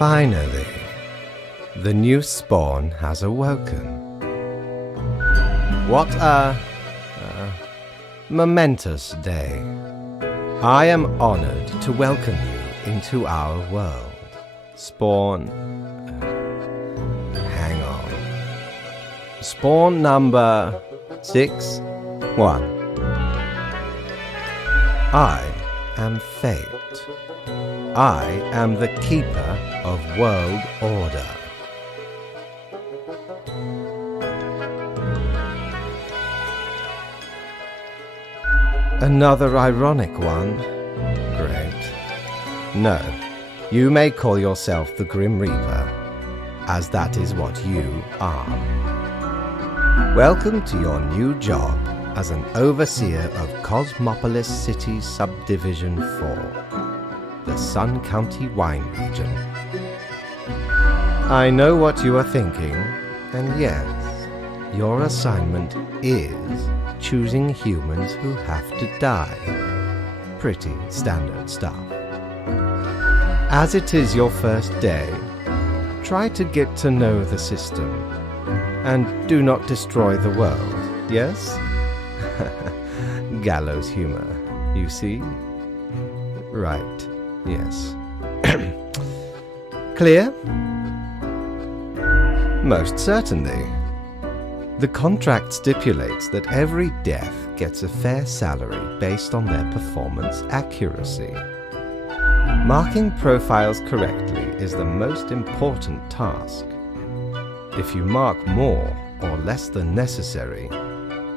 Finally, the new spawn has awoken. What a momentous day. I am honored to welcome you into our world. Spawn... hang on. Spawn number 6-1. I am Fate. I am the keeper of world order. Another ironic one? Great. No, you may call yourself the Grim Reaper, as that is what you are. Welcome to your new job as an overseer of Cosmopolis City Subdivision 4. The Sun County wine region. I know what you are thinking, and yes, your assignment is choosing humans who have to die. Pretty standard stuff. As it is your first day, try to get to know the system, and do not destroy the world, yes? Gallows humor, you see? Right. Yes. Clear? Most certainly. The contract stipulates that every death gets a fair salary based on their performance accuracy. Marking profiles correctly is the most important task. If you mark more or less than necessary,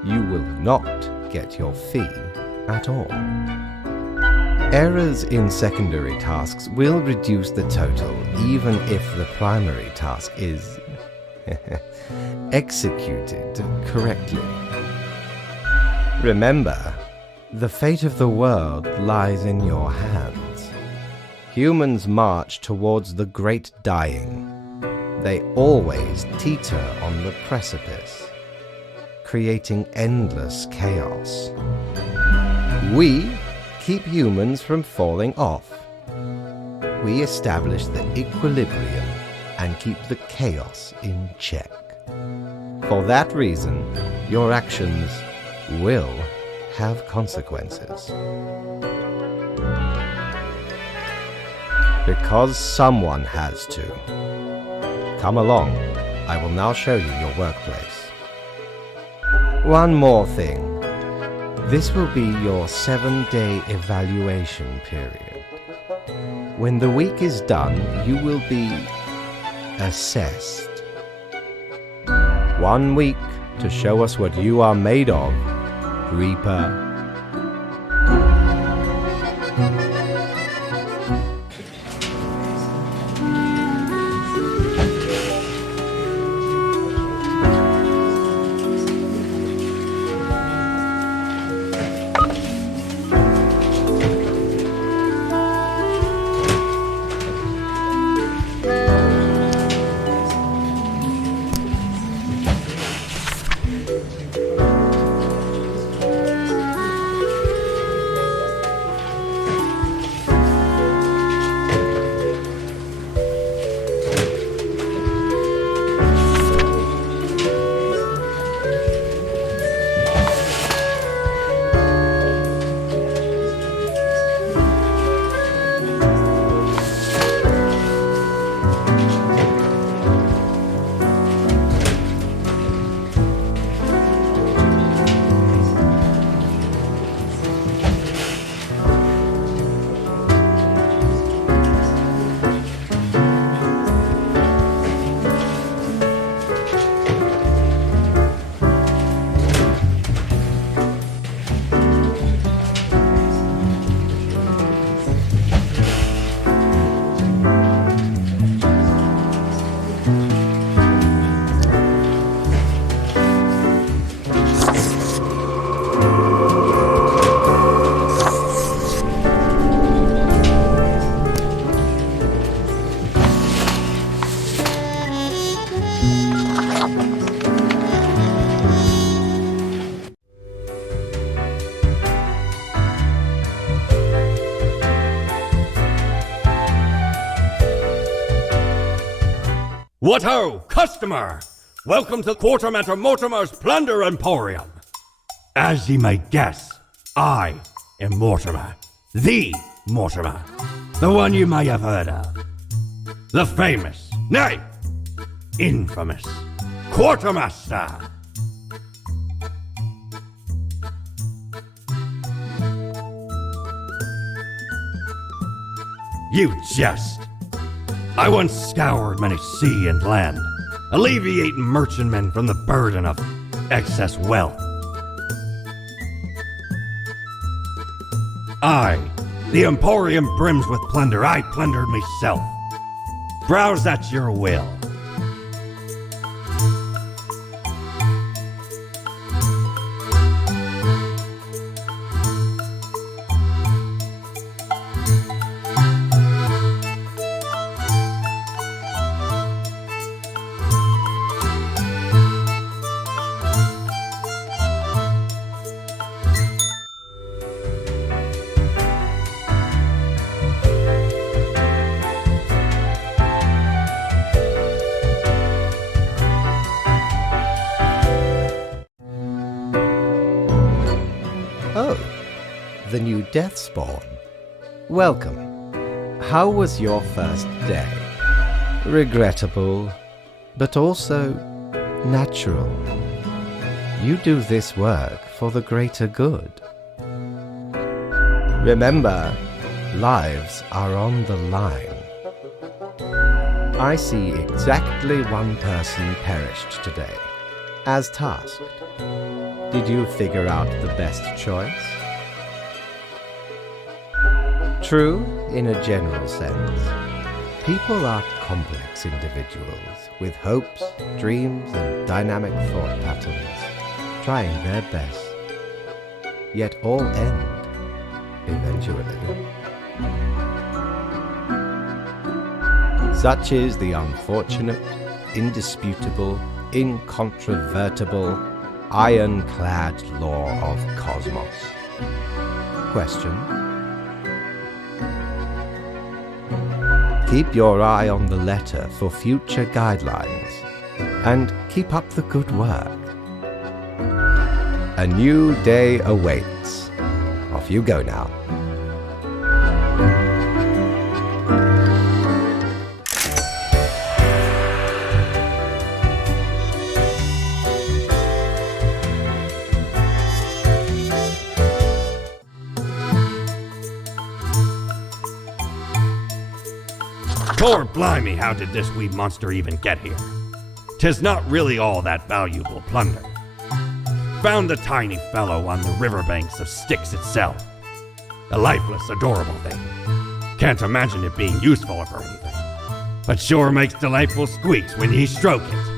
you will not get your fee at all. Errors in secondary tasks will reduce the total even if the primary task is executed correctly. Remember, the fate of the world lies in your hands. Humans march towards the great dying. They always teeter on the precipice, creating endless chaos. We keep humans from falling off. We establish the equilibrium and keep the chaos in check. For that reason, your actions will have consequences. Because someone has to. Come along, I will now show you your workplace. One more thing. This will be your 7-day evaluation period. When the week is done, you will be assessed. 1 week to show us what you are made of, Reaper. What ho, customer! Welcome to Quartermaster Mortimer's Plunder Emporium. As ye may guess, I am Mortimer. The Mortimer. The one you may have heard of. The famous, nay, infamous Quartermaster. You jest. I once scoured many sea and land, alleviating merchantmen from the burden of excess wealth. The Emporium brims with plunder. I plundered myself. Browse at your will. Oh, the new death spawn. Welcome. How was your first day? Regrettable, but also natural. You do this work for the greater good. Remember, lives are on the line. I see exactly one person perished today, as tasked. Did you figure out the best choice? True, in a general sense. People are complex individuals with hopes, dreams, and dynamic thought patterns, trying their best. Yet all end, eventually. Such is the unfortunate, indisputable, incontrovertible, ironclad law of cosmos. Question? Keep your eye on the letter for future guidelines, and keep up the good work. A new day awaits. Off you go now. Lord blimey, how did this wee monster even get here? 'Tis not really all that valuable plunder. Found the tiny fellow on the riverbanks of Styx itself. A lifeless, adorable thing. Can't imagine it being useful for anything. But sure makes delightful squeaks when ye stroke it.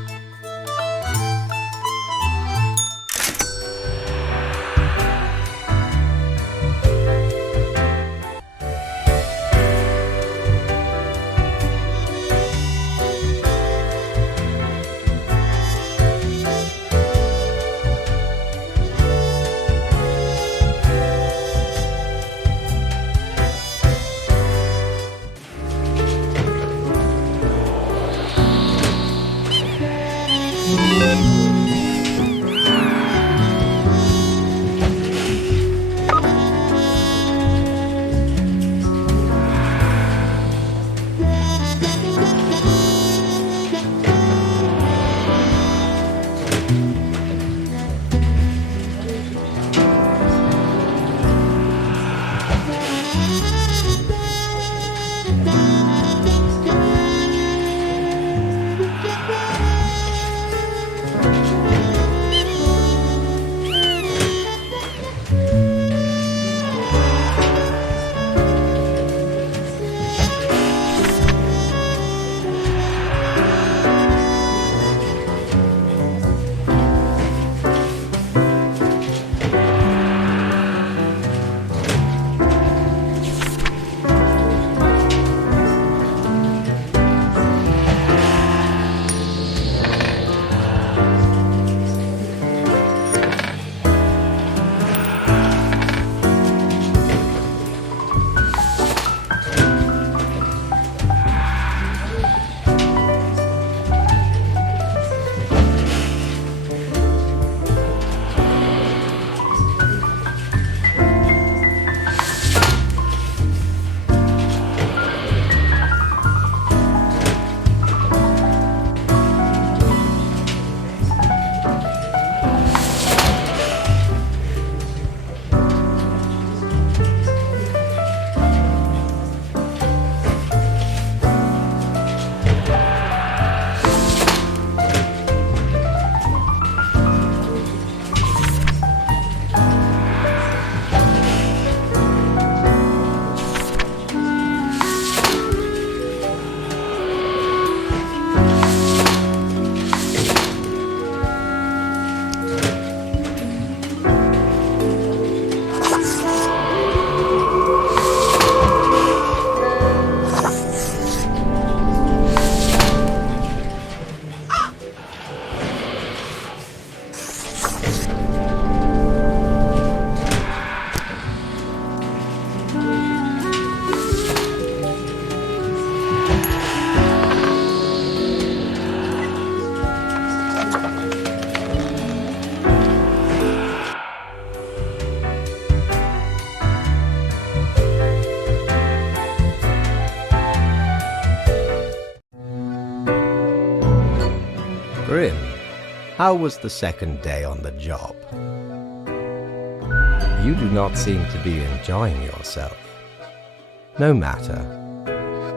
How was the second day on the job? You do not seem to be enjoying yourself. No matter.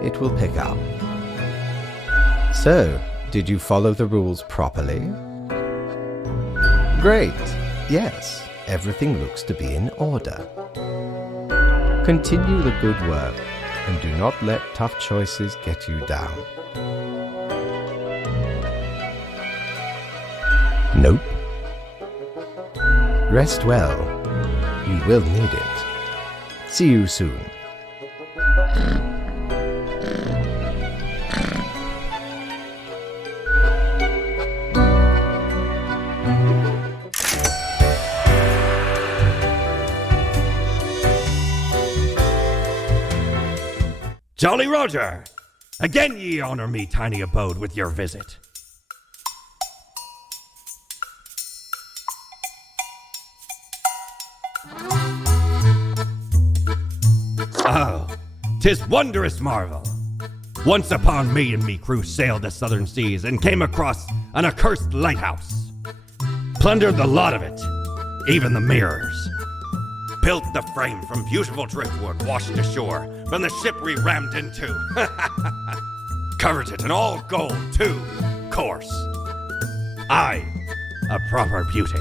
It will pick up. So, did you follow the rules properly? Great. Yes, everything looks to be in order. Continue the good work and do not let tough choices get you down. Nope. Rest well. You will need it. See you soon. Jolly Roger! Again ye honor me, tiny abode, with your visit. Oh, 'tis wondrous marvel. Once upon me and me crew sailed the southern seas and came across an accursed lighthouse. Plundered the lot of it, even the mirrors. Built the frame from beautiful driftwood washed ashore from the ship we rammed into. Covered it in all gold, too, course. Aye, a proper beauty.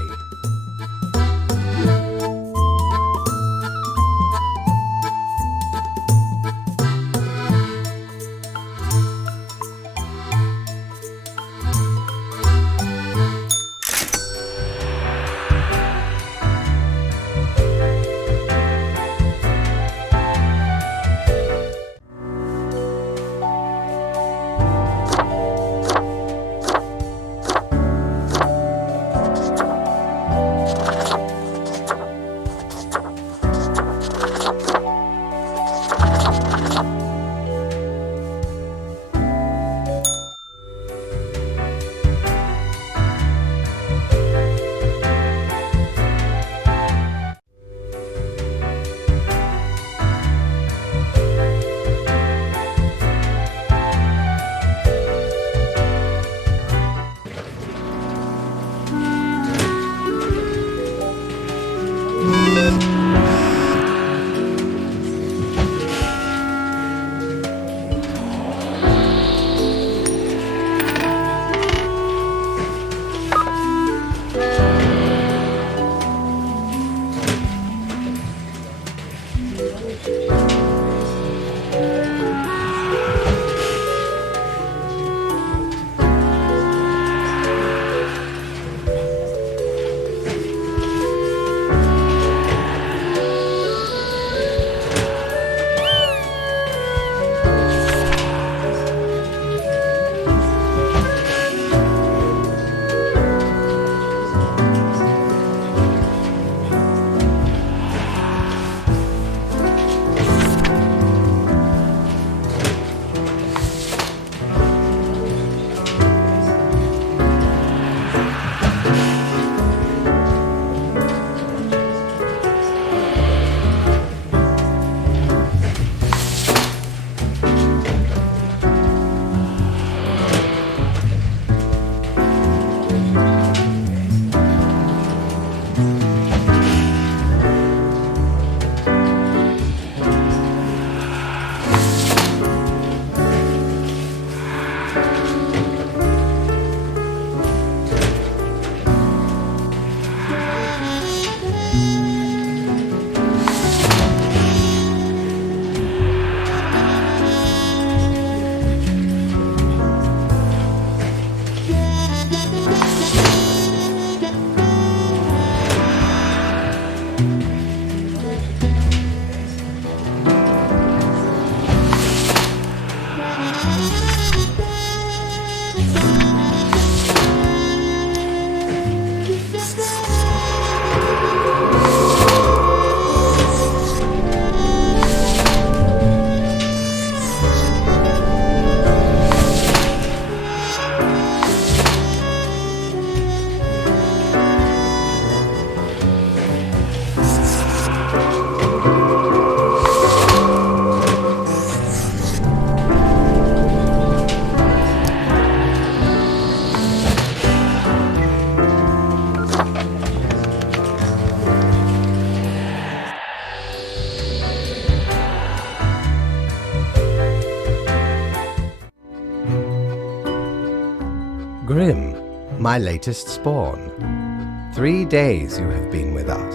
my latest spawn. 3 days you have been with us.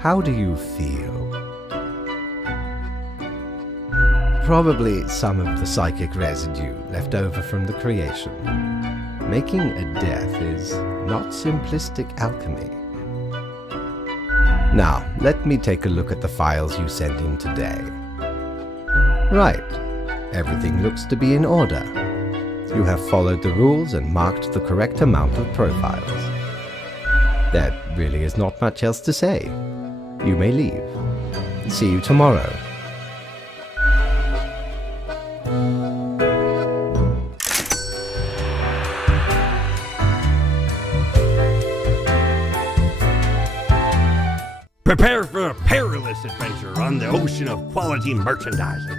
How do you feel? Probably some of the psychic residue left over from the creation. Making a death is not simplistic alchemy. Now, let me take a look at the files you sent in today. Right. Everything looks to be in order. You have followed the rules and marked the correct amount of profiles. There really is not much else to say. You may leave. See you tomorrow. Prepare for a perilous adventure on the ocean of quality merchandising.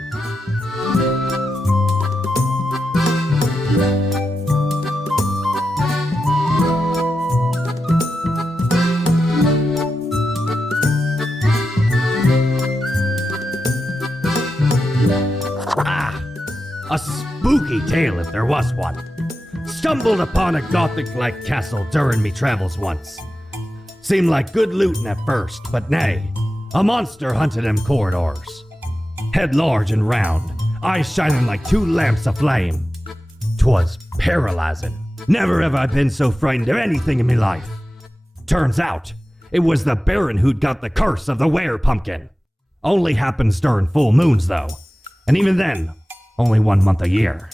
A spooky tale if there was one. Stumbled upon a Gothic-like castle during me travels once. Seemed like good looting at first, but nay, a monster hunted them corridors. Head large and round, eyes shining like 2 lamps aflame. 'Twas paralyzing. Never have I been so frightened of anything in me life. Turns out, it was the Baron who'd got the curse of the were-pumpkin. Only happens during full moons though, and even then, only 1 month a year.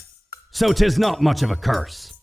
So 'tis not much of a curse.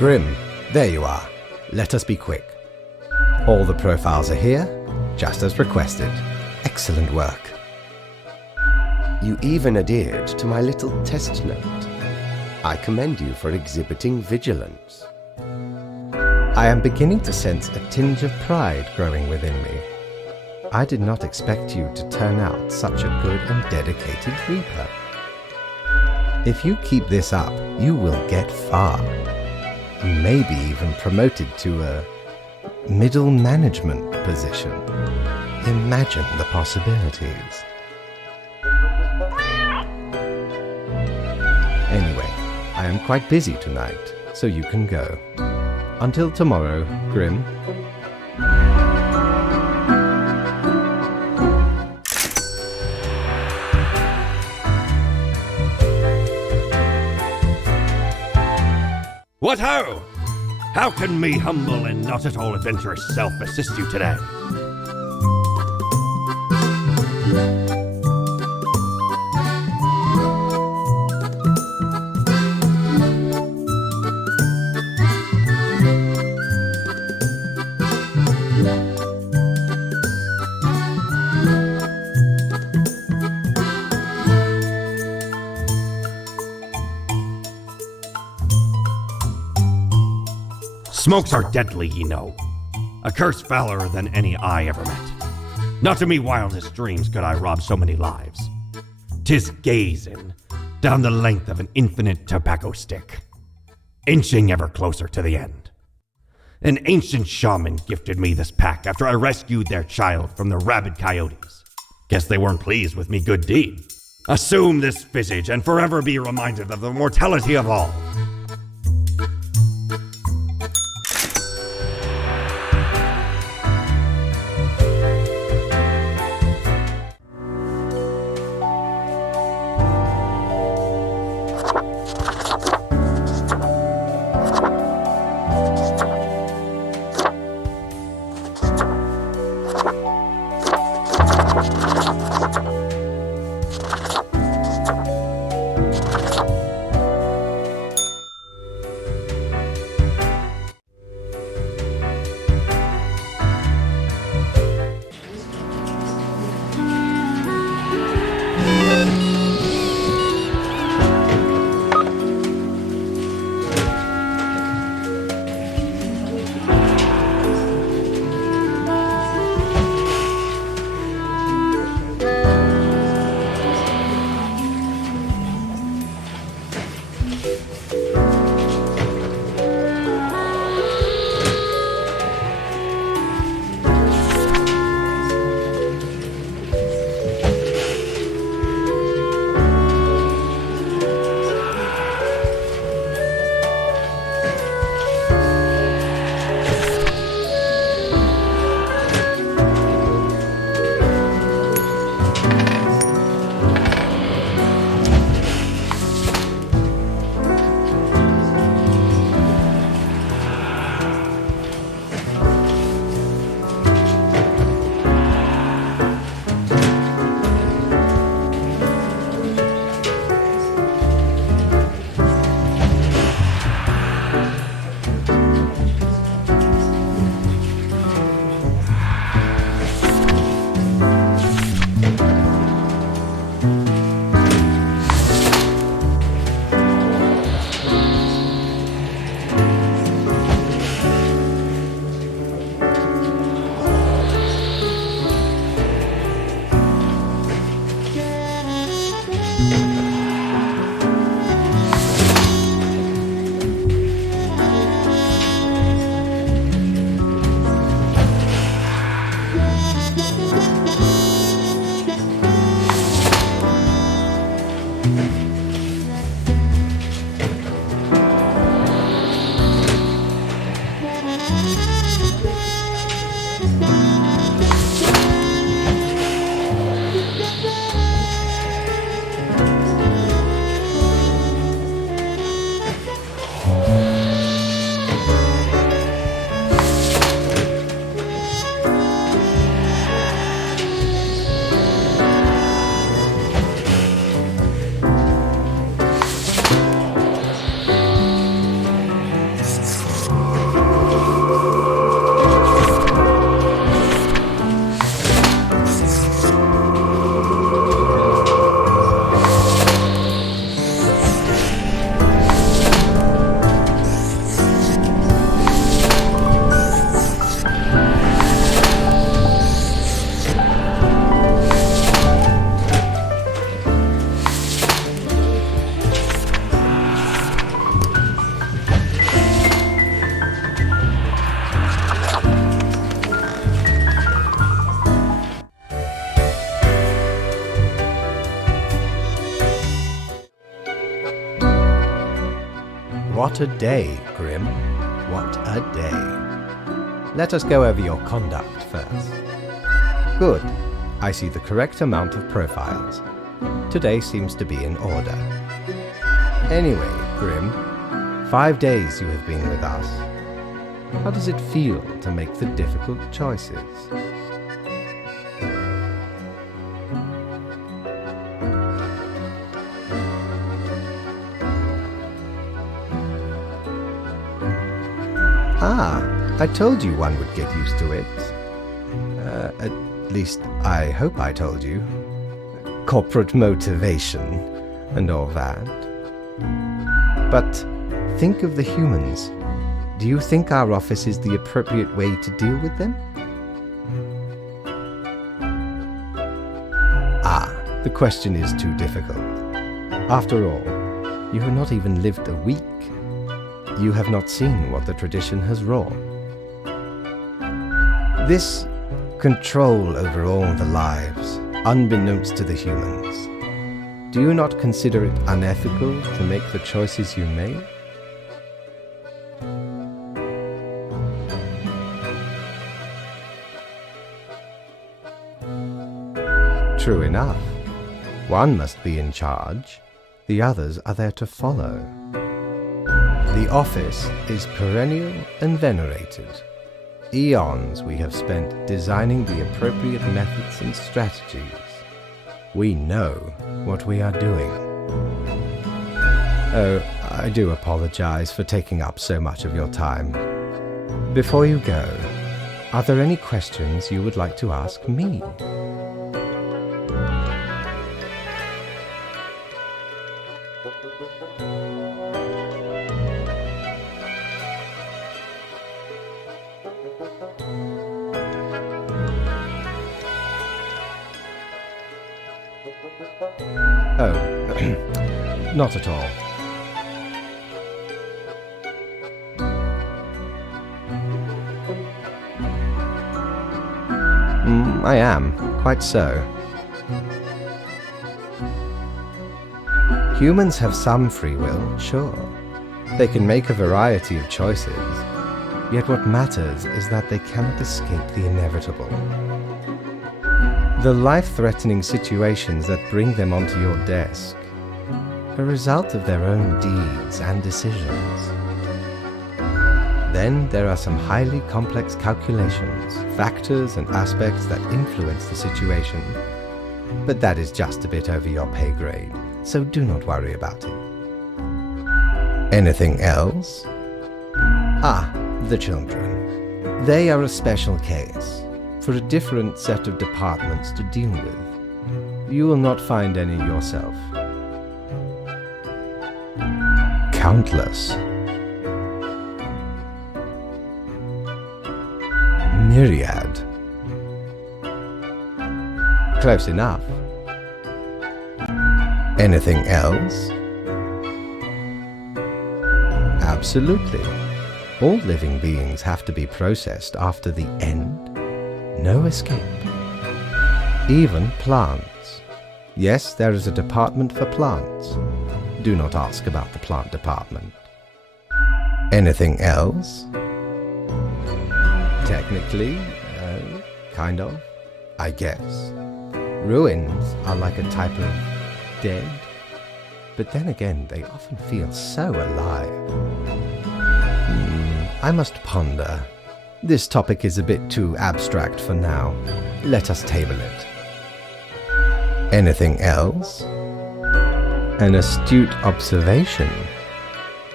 Grim, there you are. Let us be quick. All the profiles are here, just as requested. Excellent work. You even adhered to my little test note. I commend you for exhibiting vigilance. I am beginning to sense a tinge of pride growing within me. I did not expect you to turn out such a good and dedicated reaper. If you keep this up, you will get far. You may be even promoted to a middle management position. Imagine the possibilities. Anyway, I am quite busy tonight, so you can go. Until tomorrow, Grim. What ho! How can me humble and not at all adventurous self assist you today? Smokes are deadly, ye know. A curse fouler than any I ever met. Not to me wildest dreams could I rob so many lives. 'Tis gazing down the length of an infinite tobacco stick, inching ever closer to the end. An ancient shaman gifted me this pack after I rescued their child from the rabid coyotes. Guess they weren't pleased with me good deed. Assume this visage and forever be reminded of the mortality of all. What a day, Grim. What a day. Let us go over your conduct first. Good. I see the correct amount of profiles. Today seems to be in order. Anyway, Grim, 5 days you have been with us. How does it feel to make the difficult choices? Ah, I told you one would get used to it. At least, I hope I told you. Corporate motivation and all that. But think of the humans. Do you think our office is the appropriate way to deal with them? Ah, the question is too difficult. After all, you have not even lived a week. You have not seen what the tradition has wrought. This control over all the lives, unbeknownst to the humans. Do you not consider it unethical to make the choices you made? True enough. One must be in charge. The others are there to follow. The office is perennial and venerated. Eons we have spent designing the appropriate methods and strategies. We know what we are doing. Oh, I do apologize for taking up so much of your time. Before you go, are there any questions you would like to ask me? Oh, not at all. I am, quite so. Humans have some free will, sure. They can make a variety of choices, yet what matters is that they cannot escape the inevitable. The life-threatening situations that bring them onto your desk are a result of their own deeds and decisions. Then there are some highly complex calculations, factors and aspects that influence the situation. But that is just a bit over your pay grade, so do not worry about it. Anything else? Ah, the children. They are a special case, for a different set of departments to deal with. You will not find any yourself. Countless. Myriad. Close enough. Anything else? Absolutely. All living beings have to be processed after the end. No escape. Even plants. Yes, there is a department for plants. Do not ask about the plant department. Anything else? Technically, kind of, I guess. Ruins are like a type of dead, but then again, they often feel so alive. I must ponder. This topic is a bit too abstract for now. Let us table it. Anything else? An astute observation.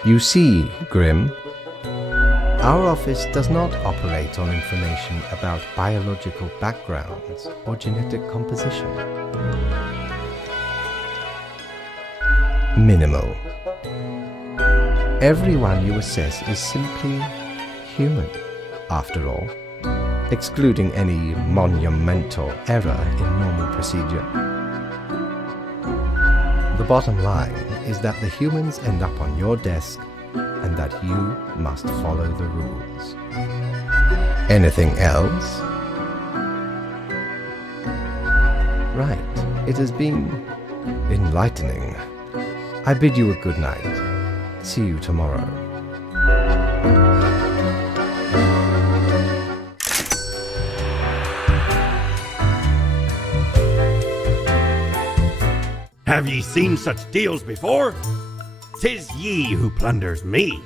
You see, Grim, our office does not operate on information about biological backgrounds or genetic composition. Minimal. Everyone you assess is simply human, after all, excluding any monumental error in normal procedure. The bottom line is that the humans end up on your desk and that you must follow the rules. Anything else? Right, it has been enlightening. I bid you a good night. See you tomorrow. Have ye seen such deals before? 'Tis ye who plunders me.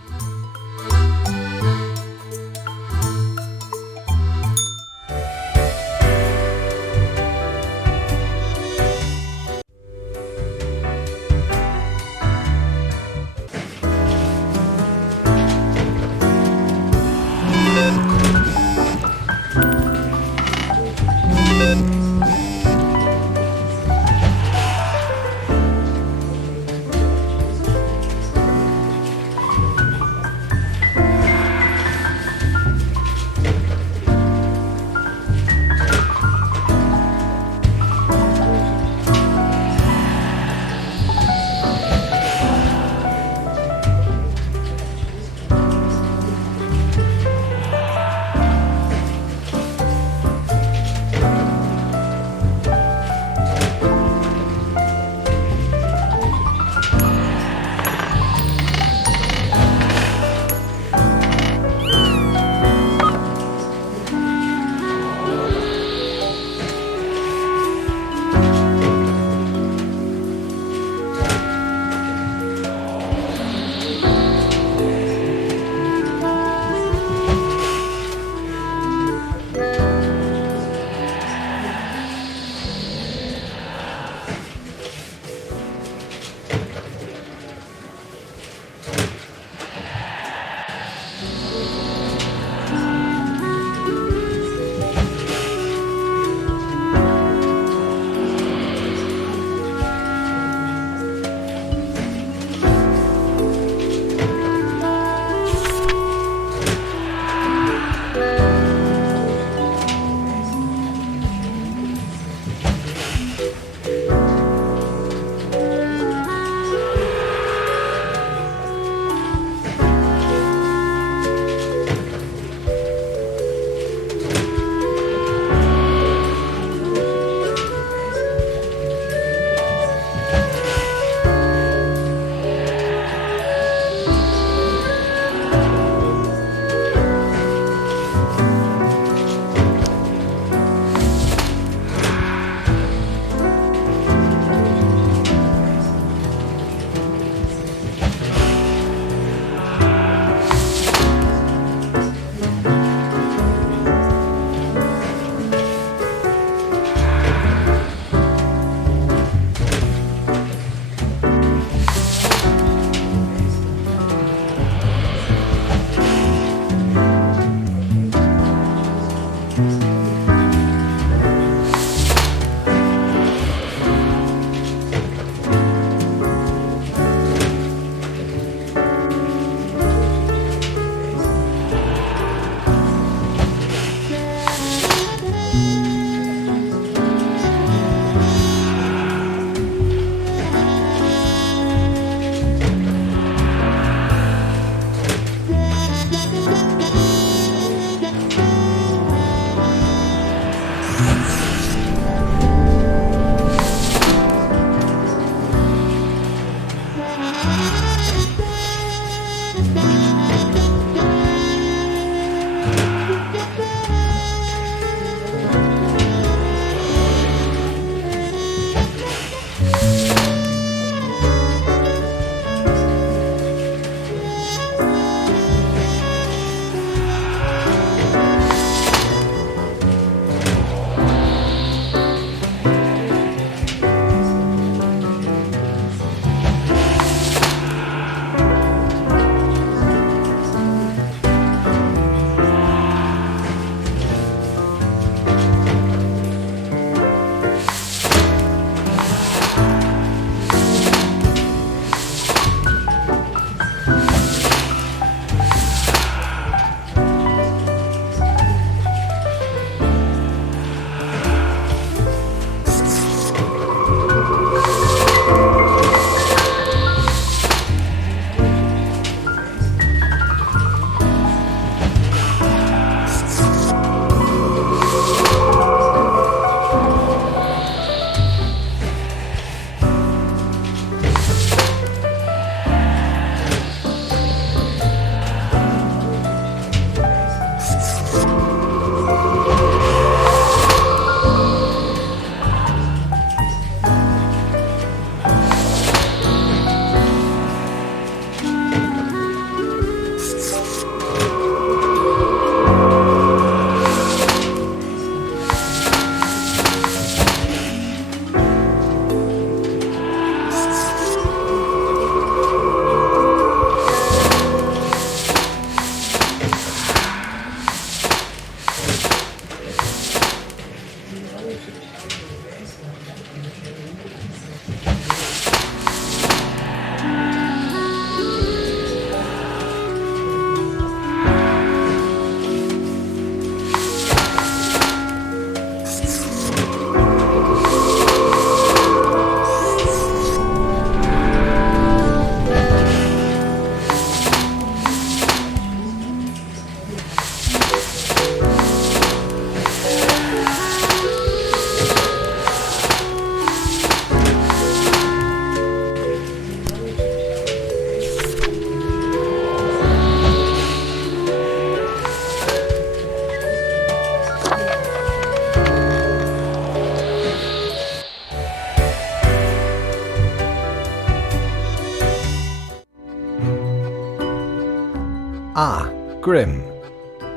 Ah, Grim.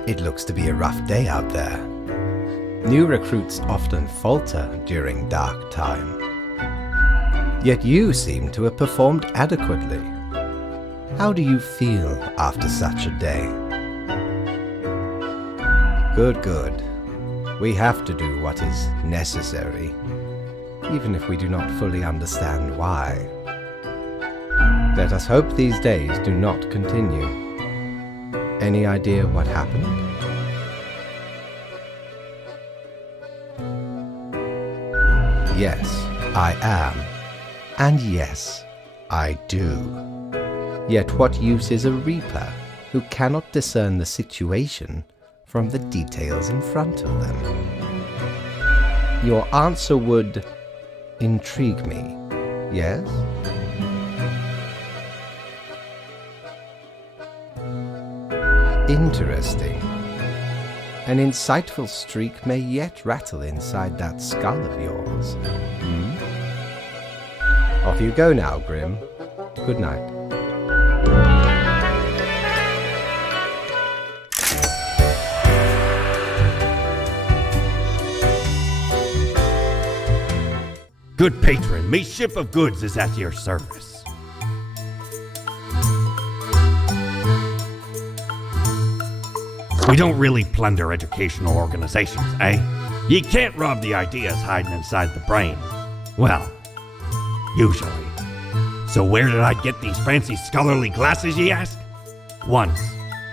It looks to be a rough day out there. New recruits often falter during dark time. Yet you seem to have performed adequately. How do you feel after such a day? Good, good. We have to do what is necessary, even if we do not fully understand why. Let us hope these days do not continue. Any idea what happened? Yes, I am. And yes, I do. Yet what use is a reaper who cannot discern the situation from the details in front of them? Your answer would intrigue me, yes? Interesting. An insightful streak may yet rattle inside that skull of yours. Off you go now, Grim. Good night. Good patron, me ship of goods is at your service. We don't really plunder educational organizations, eh? You can't rob the ideas hiding inside the brain. Well, usually. So where did I get these fancy scholarly glasses, ye ask? Once,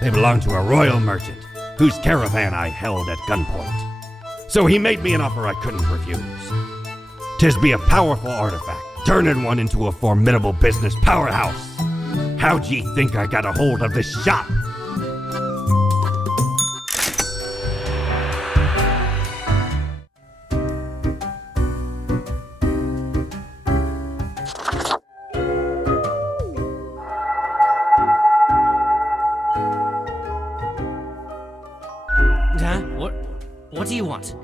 they belonged to a royal merchant, whose caravan I held at gunpoint. So he made me an offer I couldn't refuse. 'Tis be a powerful artifact, turning one into a formidable business powerhouse. How'd ye think I got a hold of this shop? Huh? What do you want?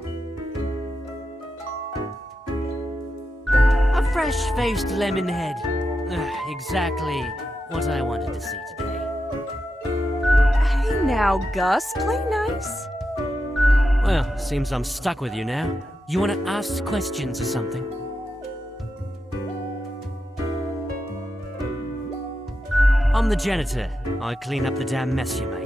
A fresh-faced lemon head. Exactly what I wanted to see today. Hey now, Gus, play nice. Well, seems I'm stuck with you now. You want to ask questions or something? I'm the janitor. I clean up the damn mess you make.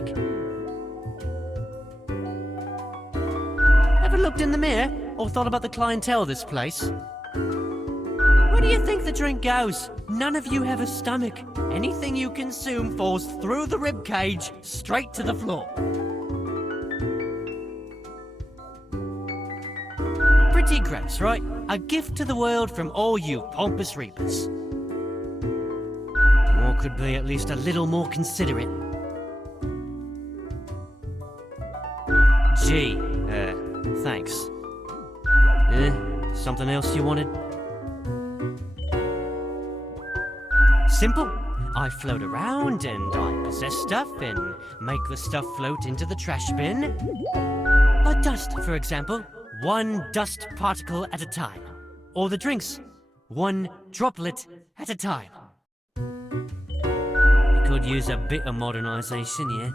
Ever looked in the mirror or thought about the clientele of this place? Where do you think the drink goes? None of you have a stomach. Anything you consume falls through the rib cage straight to the floor. Pretty gross, right? A gift to the world from all you pompous reapers. Or could be at least a little more considerate. Gee, thanks. Something else you wanted? Simple. I float around and I possess stuff and make the stuff float into the trash bin. Like dust, for example. One dust particle at a time. Or the drinks. One droplet at a time. You could use a bit of modernization, yeah?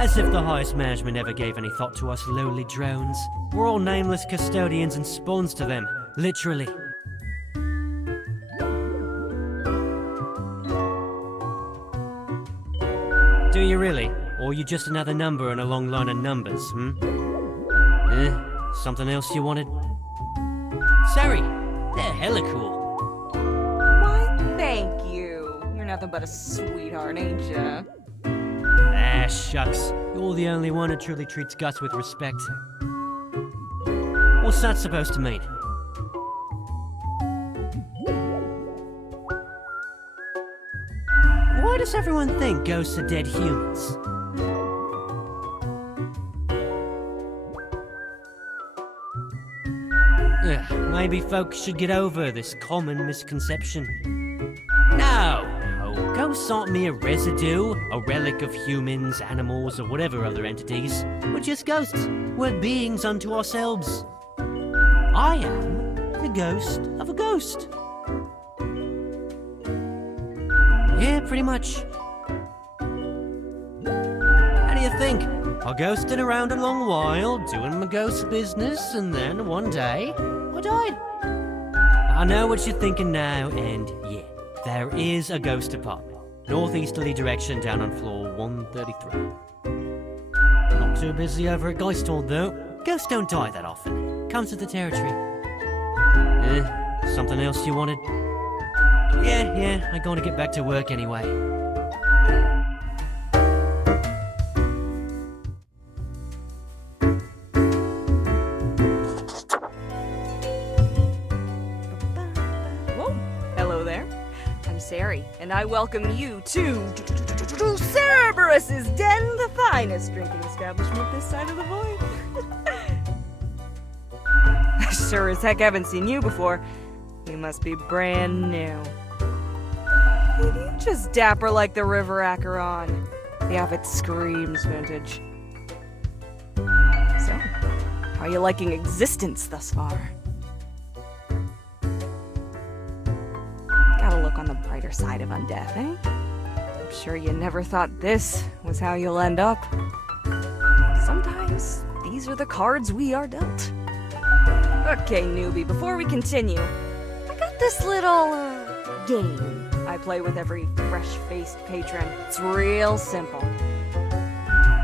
As if the highest management ever gave any thought to us lowly drones. We're all nameless custodians and spawns to them, literally. Do you really? Or are you just another number in a long line of numbers, Something else you wanted? Sorry, they're hella cool. Why, thank you. You're nothing but a sweetheart, ain't ya? Ah, shucks. You're the only one who truly treats Gus with respect. What's that supposed to mean? Why does everyone think ghosts are dead humans? Maybe folks should get over this common misconception. No, ghosts aren't mere residue, a relic of humans, animals, or whatever other entities. We're just ghosts. We're beings unto ourselves. I am the ghost of a ghost. Yeah, pretty much. think? I ghosted around a long while, doing my ghost business, and then one day, I died. I know what you're thinking now, and yeah, there is a ghost apartment. Northeasterly direction down on floor 133. Not too busy over at Geisthold, though. Ghosts don't die that often. Comes with the territory. Something else you wanted? Yeah, I'm going to get back to work anyway. Whoa, hello there. I'm Sari, and I welcome you to Cerberus's Den, the finest drinking establishment this side of the void. Sure as heck haven't seen you before. You must be brand new. You just dapper like the river Acheron. The outfit screams vintage. So, how are you liking existence thus far? Gotta look on the brighter side of undeath, eh? I'm sure you never thought this was how you'll end up. Sometimes, these are the cards we are dealt. Okay, newbie, before we continue, I got this little, game I play with every fresh-faced patron. It's real simple.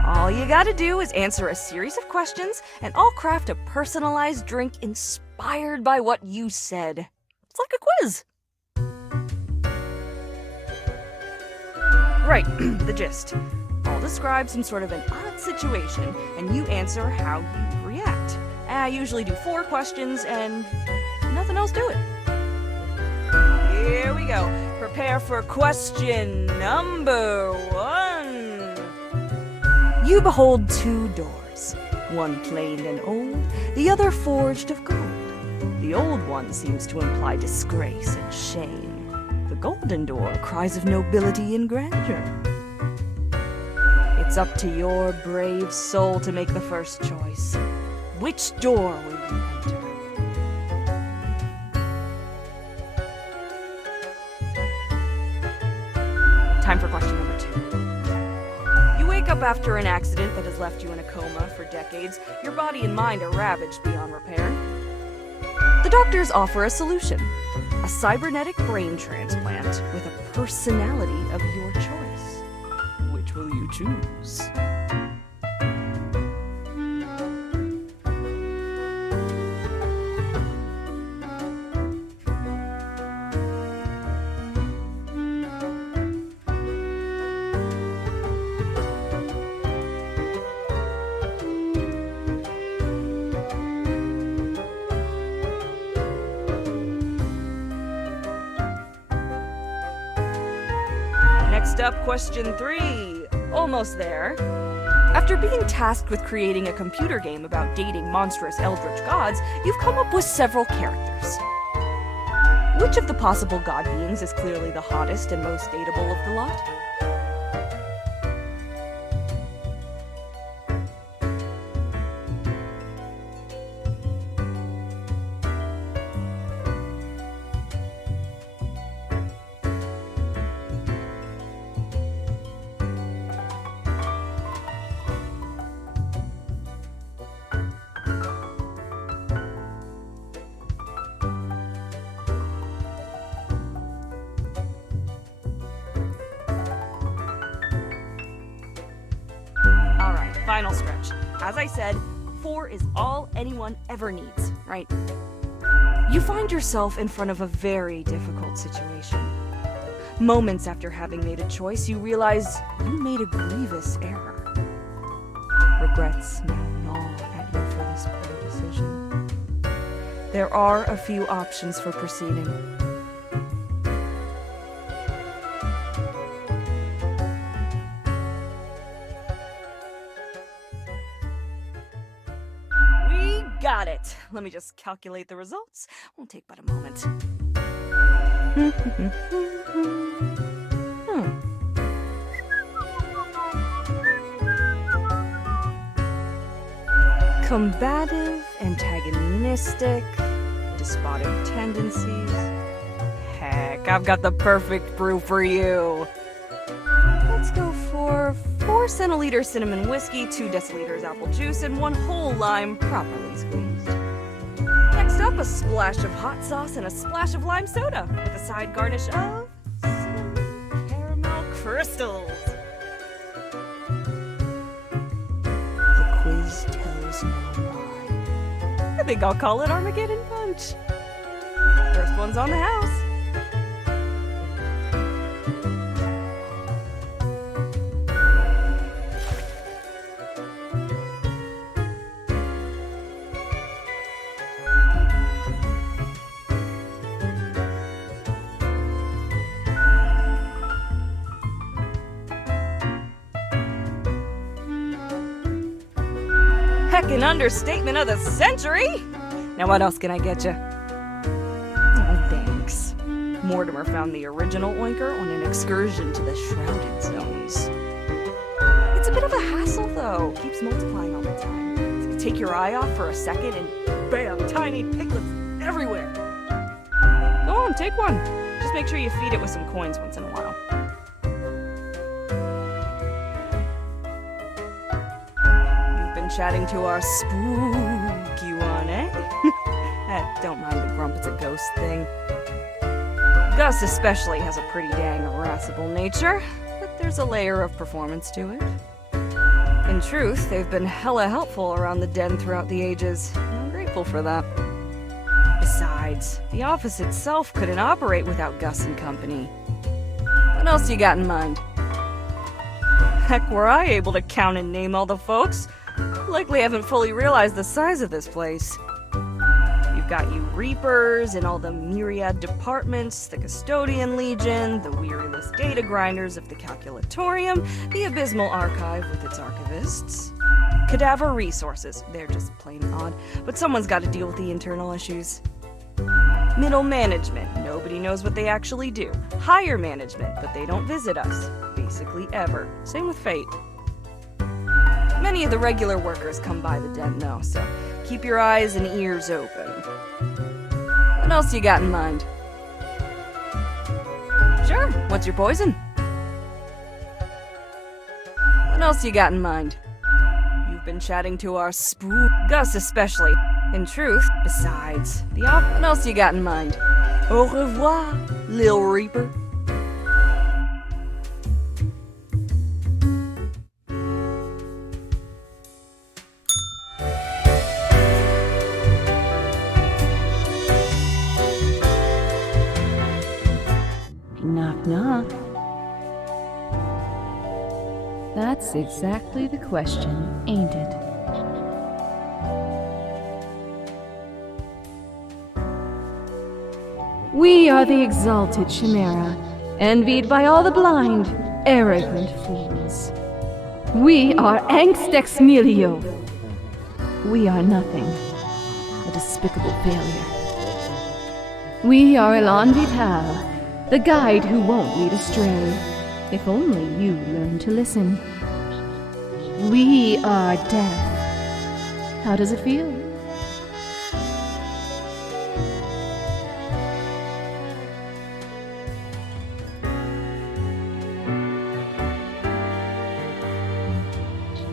All you gotta do is answer a series of questions, and I'll craft a personalized drink inspired by what you said. It's like a quiz. Right, the gist. I'll describe some sort of an odd situation, and you answer how you react. I usually do 4 questions, and nothing else to it. Here we go. Prepare for question number 1. You behold 2 doors, one planed and old, the other forged of gold. The old one seems to imply disgrace and shame. The golden door cries of nobility and grandeur. It's up to your brave soul to make the first choice. Which door will you enter? Time for question number 2. You wake up after an accident that has left you in a coma for decades. Your body and mind are ravaged beyond repair. The doctors offer a solution: a cybernetic brain transplant with a personality of your choice. Which will you choose? Next up, question 3. Almost there. After being tasked with creating a computer game about dating monstrous eldritch gods, you've come up with several characters. Which of the possible god beings is clearly the hottest and most dateable of the lot? Final stretch. As I said, 4 is all anyone ever needs, right? You find yourself in front of a very difficult situation. Moments after having made a choice, you realize you made a grievous error. Regrets now gnaw at you for this poor decision. There are a few options for proceeding. Got it. Let me just calculate the results. Won't take but a moment. Combative, antagonistic, despotic tendencies. Heck, I've got the perfect brew for you. Let's go for 4 centiliter cinnamon whiskey, 2 deciliters apple juice, and 1 whole lime properly squeezed. Next up, a splash of hot sauce and a splash of lime soda, with a side garnish of cinnamon caramel crystals. The quiz tells no lie. I think I'll call it Armageddon Punch. First one's on the house. Heckin' understatement of the century! Now what else can I get you? Oh, thanks. Mortimer found the original oinker on an excursion to the Shrouded Zones. It's a bit of a hassle, though. Keeps multiplying all the time. Take your eye off for a second and bam, tiny piglets everywhere. Go on, take one. Just make sure you feed it with some coins once in a while. Chatting to our spooky one, eh? Don't mind the grump, it's a ghost thing. Gus especially has a pretty dang irascible nature, but there's a layer of performance to it. In truth, they've been hella helpful around the den throughout the ages. I'm grateful for that. Besides, the office itself couldn't operate without Gus and company. What else you got in mind? Heck, were I able to count and name all the folks? Likely haven't fully realized the size of this place. You've got you Reapers and all the myriad departments, the Custodian Legion, the weariless data grinders of the Calculatorium, the Abysmal Archive with its archivists. Cadaver Resources, they're just plain odd, but someone's got to deal with the internal issues. Middle Management, nobody knows what they actually do. Higher Management, but they don't visit us, basically ever. Same with Fate. Many of the regular workers come by the den, though, so keep your eyes and ears open. What else you got in mind? Sure, what's your poison? What else you got in mind? You've been chatting to our Gus especially. In truth, besides, what else you got in mind? Au revoir, Lil Reaper. Knock, knock. That's exactly the question, ain't it? We are the exalted chimera, envied by all the blind, arrogant fools. We are angst ex nihilo. We are nothing, a despicable failure. We are elan vital, the guide who won't lead astray, if only you learn to listen. We are death. How does it feel?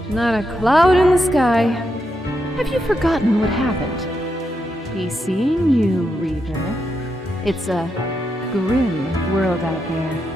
Not a cloud in the sky. Have you forgotten what happened? Be seeing you, Reaver. It's a grim world out there.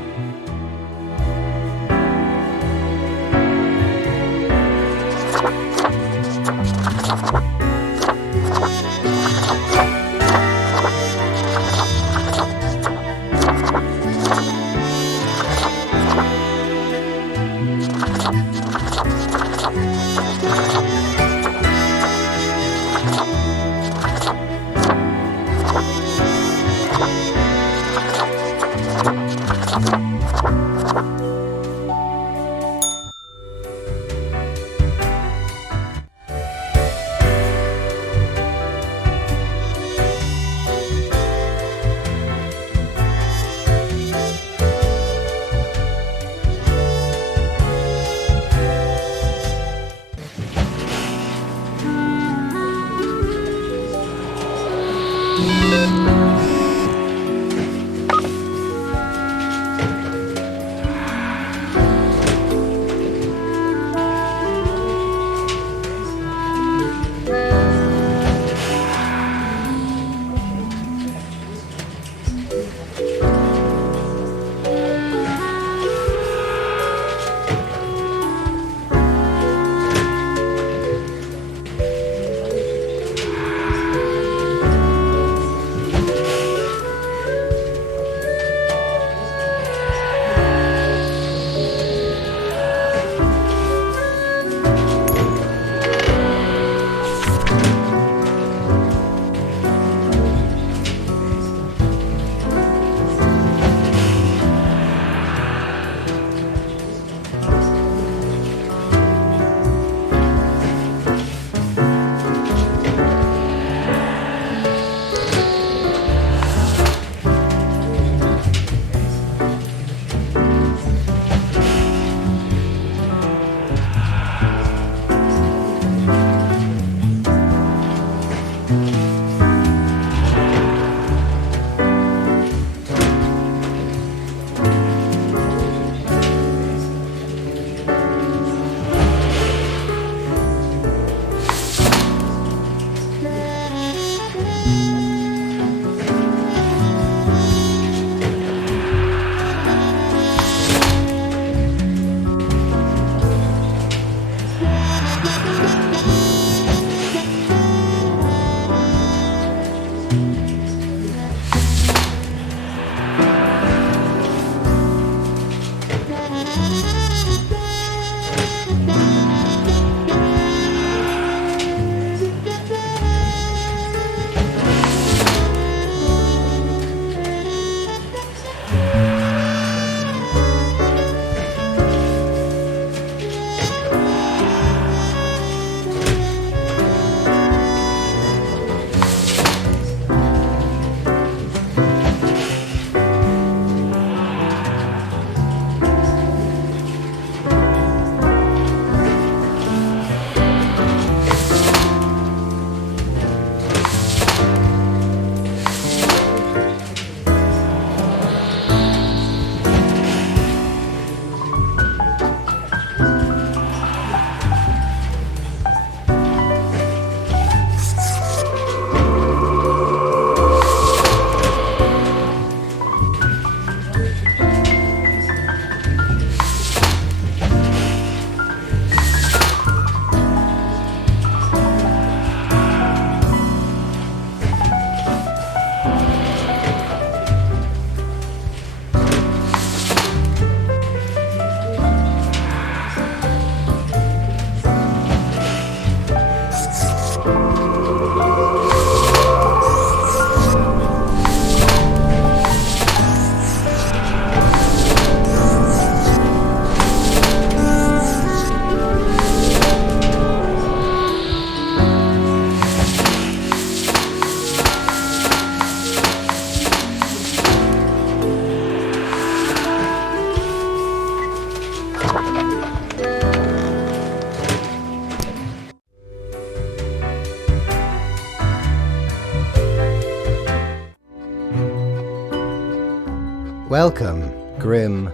Welcome, Grim.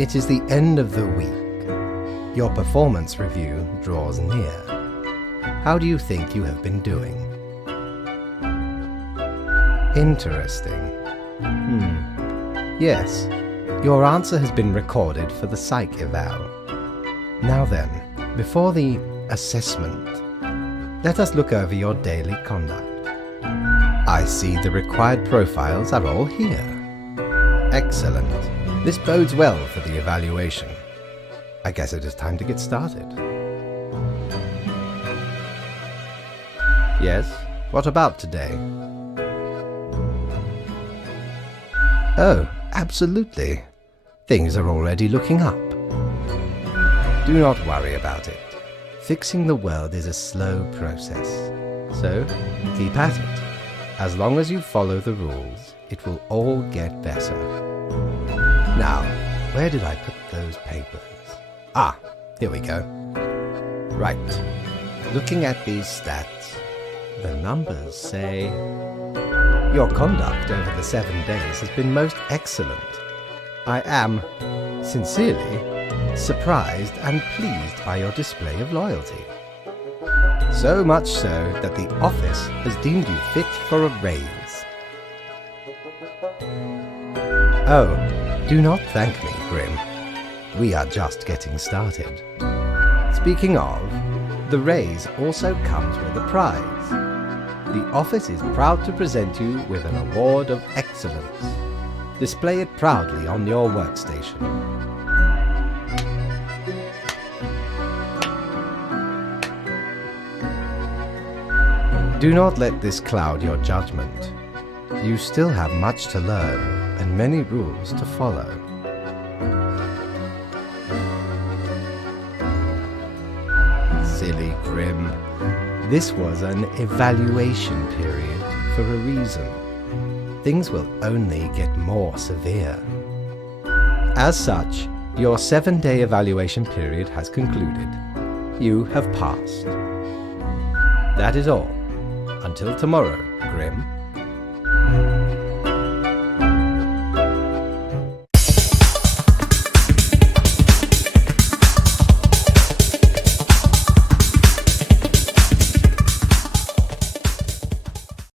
It is the end of the week. Your performance review draws near. How do you think you have been doing? Interesting. Yes, your answer has been recorded for the psych eval. Now then, before the assessment, let us look over your daily conduct. I see the required profiles are all here. Excellent. This bodes well for the evaluation. I guess it is time to get started. Yes? What about today? Oh, absolutely. Things are already looking up. Do not worry about it. Fixing the world is a slow process. So, keep at it. As long as you follow the rules, it will all get better. Now, where did I put those papers? Ah, here we go. Right. Looking at these stats, the numbers say your conduct over the 7 days has been most excellent. I am, sincerely, surprised and pleased by your display of loyalty. So much so that the office has deemed you fit for a raise. Oh, do not thank me, Grim. We are just getting started. Speaking of, the raise also comes with a prize. The office is proud to present you with an award of excellence. Display it proudly on your workstation. Do not let this cloud your judgment. You still have much to learn and many rules to follow. Silly Grim. This was an evaluation period for a reason. Things will only get more severe. As such, your 7-day evaluation period has concluded. You have passed. That is all. Until tomorrow,